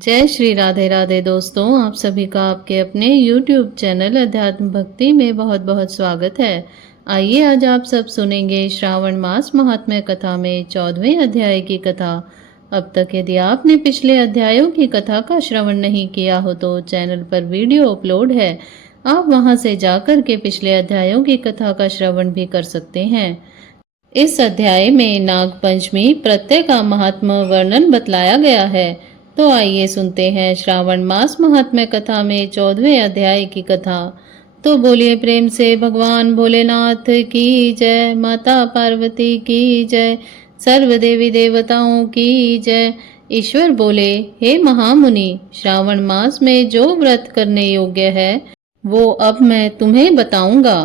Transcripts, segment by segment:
जय श्री राधे राधे दोस्तों, आप सभी का आपके अपने YouTube चैनल अध्यात्म भक्ति में बहुत बहुत स्वागत है। आइए आज आप सब सुनेंगे श्रावण मास महात्म्य कथा में 14वें अध्याय की कथा। अब तक यदि आपने पिछले अध्यायों की कथा का श्रवण नहीं किया हो तो चैनल पर वीडियो अपलोड है, आप वहां से जाकर के पिछले अध्यायों की कथा का श्रवण भी कर सकते हैं। इस अध्याय में नाग पंचमी प्रत्यय का महात्म्य वर्णन बतलाया गया है। तो आइए सुनते हैं श्रावण मास महात्म्य कथा में 14वें अध्याय की कथा। तो बोलिए प्रेम से भगवान भोलेनाथ की जय, माता पार्वती की जय, सर्व देवी देवताओं की जय। ईश्वर बोले, हे महामुनि, श्रावण मास में जो व्रत करने योग्य है वो अब मैं तुम्हें बताऊंगा,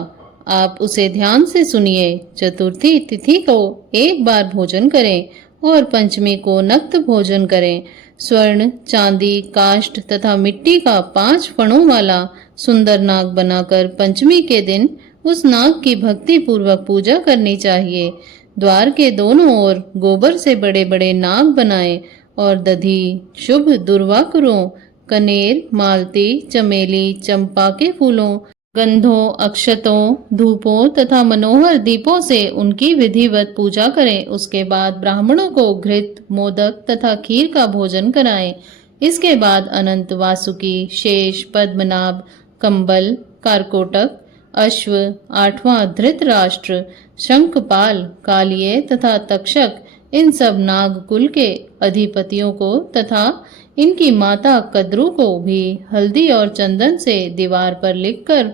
आप उसे ध्यान से सुनिए। चतुर्थी तिथि को एक बार भोजन करें और पंचमी को नक्त भोजन करें। स्वर्ण, चांदी, काष्ठ तथा मिट्टी का 5 फणों वाला सुंदर नाग बनाकर पंचमी के दिन उस नाग की भक्ति पूर्वक पूजा करनी चाहिए। द्वार के दोनों ओर गोबर से बड़े बड़े नाग बनाएं और दधी, शुभ दुर्वाकुरों, कनेर, मालती, चमेली, चंपा के फूलों, गंधों, अक्षतों, धूपों तथा मनोहर दीपों से उनकी विधिवत पूजा करें। उसके बाद ब्राह्मणों को घृत, मोदक तथा खीर का भोजन कराएं। इसके बाद अनंत, वासुकी, शेष, पद्मनाभ, कंबल, कारकोटक, अश्व, 8वां धृतराष्ट्र, शंखपाल, कालिये तथा तक्षक, इन सब नाग कुल के अधिपतियों को तथा इनकी माता कद्रू को भी हल्दी और चंदन से दीवार पर लिखकर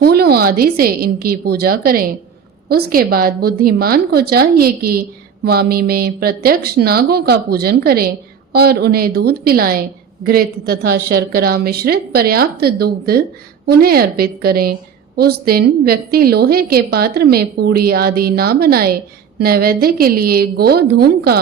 फूलों आदि से इनकी पूजा करें। उसके बाद बुद्धिमान को चाहिए कि वामी में प्रत्यक्ष नागों का पूजन करें और उन्हें दूध पिलाएं। घृत तथा शर्करा मिश्रित पर्याप्त दुग्ध उन्हें अर्पित करें। उस दिन व्यक्ति लोहे के पात्र में पूड़ी आदि ना बनाए। नैवेद्य के लिए गोधूम का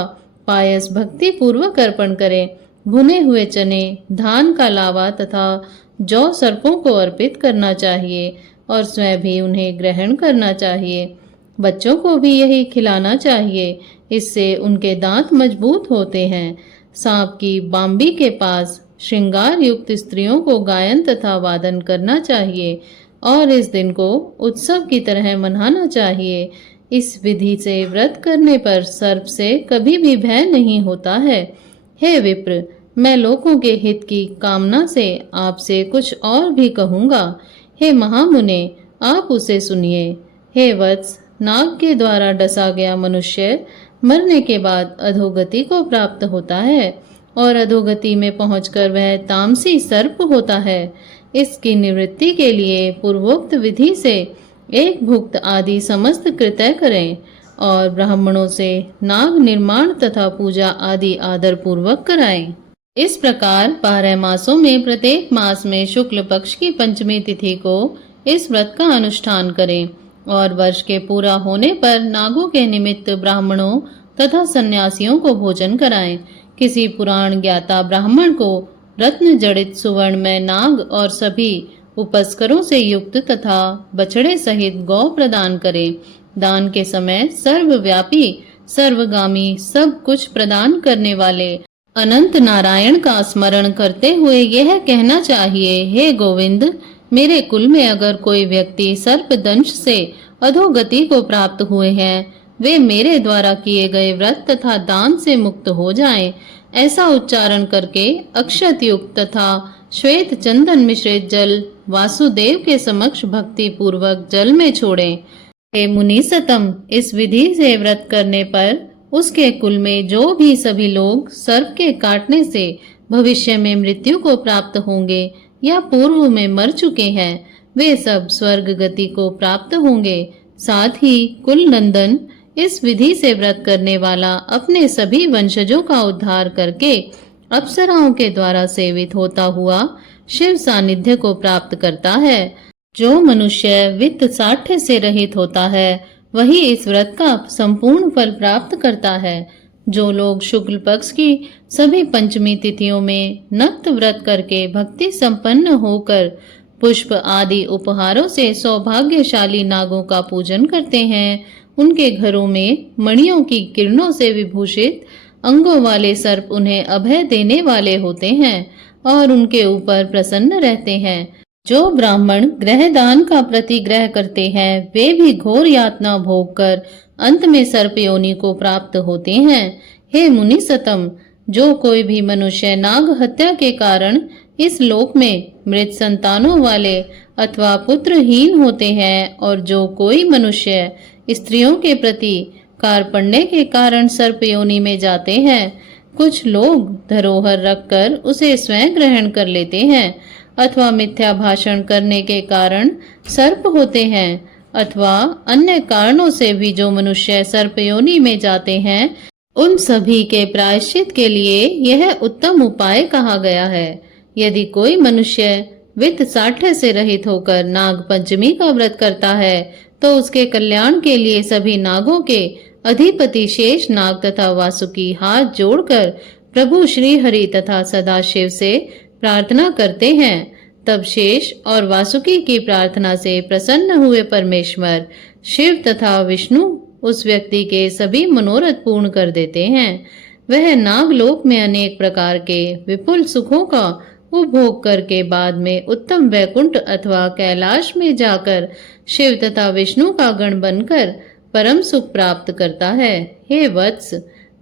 पायस भक्ति पूर्वक अर्पण करें। भुने हुए चने, धान का लावा तथा जौ सर्पों को अर्पित करना चाहिए और स्वयं भी उन्हें ग्रहण करना चाहिए। बच्चों को भी यही खिलाना चाहिए, इससे उनके दांत मजबूत होते हैं। सांप की बाम्बी के पास श्रृंगार युक्त स्त्रियों को गायन तथा वादन करना चाहिए और इस दिन को उत्सव की तरह मनाना चाहिए। इस विधि से व्रत करने पर सर्प से कभी भी भय नहीं होता है। हे विप्र, मैं लोगों के हित की कामना से आपसे कुछ और भी कहूँगा। हे महामुने, आप उसे सुनिए। हे वत्स, नाग के द्वारा डसा गया मनुष्य मरने के बाद अधोगति को प्राप्त होता है और अधोगति में पहुंचकर वह तामसी सर्प होता है। इसकी निवृत्ति के लिए पूर्वोक्त विधि से एक भुक्त आदि समस्त कृत्य करें और ब्राह्मणों से नाग निर्माण तथा पूजा आदि आदर पूर्वक कराएं। इस प्रकार 12 मासों में प्रत्येक मास में शुक्ल पक्ष की पंचमी तिथि को इस व्रत का अनुष्ठान करें और वर्ष के पूरा होने पर नागों के निमित्त ब्राह्मणों तथा सन्यासियों को भोजन कराएं। किसी पुराण ज्ञाता ब्राह्मण को रत्न जड़ित सुवर्ण में नाग और सभी उपस्करों से युक्त तथा बछड़े सहित गौ प्रदान करें। दान के समय सर्वव्यापी, सर्वगामी, सब कुछ प्रदान करने वाले अनंत नारायण का स्मरण करते हुए यह कहना चाहिए, हे गोविंद, मेरे कुल में अगर कोई व्यक्ति सर्प दंश से अधोगति को प्राप्त हुए हैं, वे मेरे द्वारा किए गए व्रत तथा दान से मुक्त हो जाएं। ऐसा उच्चारण करके अक्षत युक्त तथा श्वेत चंदन मिश्रित जल वासुदेव के समक्ष भक्ति पूर्वक जल में छोड़ें। हे मुनीसतम, इस विधि से व्रत करने पर उसके कुल में जो भी सभी लोग सर्प के काटने से भविष्य में मृत्यु को प्राप्त होंगे या पूर्व में मर चुके हैं, वे सब स्वर्ग गति को प्राप्त होंगे। साथ ही कुल नंदन, इस विधि से व्रत करने वाला अपने सभी वंशजों का उद्धार करके अप्सराओं के द्वारा सेवित होता हुआ शिव सानिध्य को प्राप्त करता है। जो मनुष्य वित्त साठ्य से रहित होता है वही इस व्रत का संपूर्ण फल प्राप्त करता है। जो लोग शुक्ल पक्ष की सभी पंचमी तिथियों में नक्त व्रत करके भक्ति संपन्न होकर पुष्प आदि उपहारों से सौभाग्यशाली नागों का पूजन करते हैं, उनके घरों में मणियों की किरणों से विभूषित अंगों वाले सर्प उन्हें अभय देने वाले होते हैं और उनके ऊपर प्रसन्न रहते हैं। जो ब्राह्मण ग्रह दान का प्रतिग्रह करते हैं वे भी घोर यातना भोग कर अंत में सर्प योनि को प्राप्त होते हैं। हे मुनि सतम, जो कोई भी मनुष्य नाग हत्या के कारण इस लोक में मृत संतानों वाले अथवा पुत्रहीन होते हैं और जो कोई मनुष्य स्त्रियों के प्रति कार्पण्य के कारण सर्प योनि में जाते हैं, कुछ लोग धरोहर रखकर उसे स्वयं ग्रहण कर लेते हैं अथवा मिथ्या भाषण करने के कारण सर्प होते हैं अथवा अन्य कारणों से भी जो मनुष्य सर्प योनि में जाते हैं, उन सभी के प्रायश्चित के लिए यह उत्तम उपाय कहा गया है। यदि कोई मनुष्य वित्त साठ्य से रहित होकर नाग पंचमी का व्रत करता है तो उसके कल्याण के लिए सभी नागों के अधिपति शेष नाग तथा वासुकी हाथ जोड़कर प्रभु श्री हरि तथा सदाशिव से प्रार्थना करते हैं। तब शेष और वासुकी की प्रार्थना से प्रसन्न हुए परमेश्वर शिव तथा विष्णु उस व्यक्ति के सभी मनोरथ पूर्ण कर देते हैं। वह नागलोक में अनेक प्रकार के विपुल सुखों का उपभोग करके बाद में उत्तम वैकुंठ अथवा कैलाश में जाकर शिव तथा विष्णु का गण बनकर परम सुख प्राप्त करता है। हे वत्स,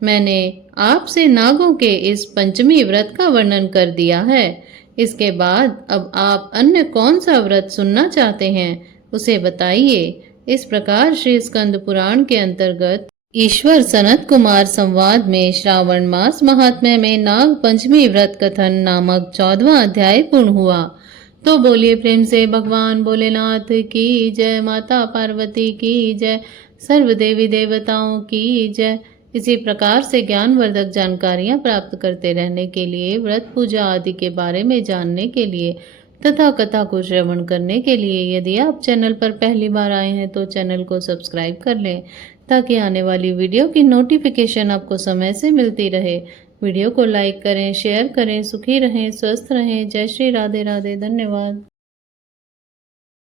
मैंने आपसे नागों के इस पंचमी व्रत का वर्णन कर दिया है। इसके बाद अब आप अन्य कौन सा व्रत सुनना चाहते हैं उसे बताइए। इस प्रकार श्री स्कंद पुराण के अंतर्गत ईश्वर सनत कुमार संवाद में श्रावण मास महात्म्य में नाग पंचमी व्रत कथन नामक 14वां अध्याय पूर्ण हुआ। तो बोलिए प्रेम से भगवान भोलेनाथ की जय, माता पार्वती की जय, सर्व देवी देवताओं की जय। इसी प्रकार से ज्ञानवर्धक जानकारियां प्राप्त करते रहने के लिए, व्रत पूजा आदि के बारे में जानने के लिए तथा कथा को श्रवण करने के लिए यदि आप चैनल पर पहली बार आए हैं तो चैनल को सब्सक्राइब कर लें ताकि आने वाली वीडियो की नोटिफिकेशन आपको समय से मिलती रहे। वीडियो को लाइक करें, शेयर करें। सुखी रहें, स्वस्थ रहें। जय श्री राधे राधे। धन्यवाद।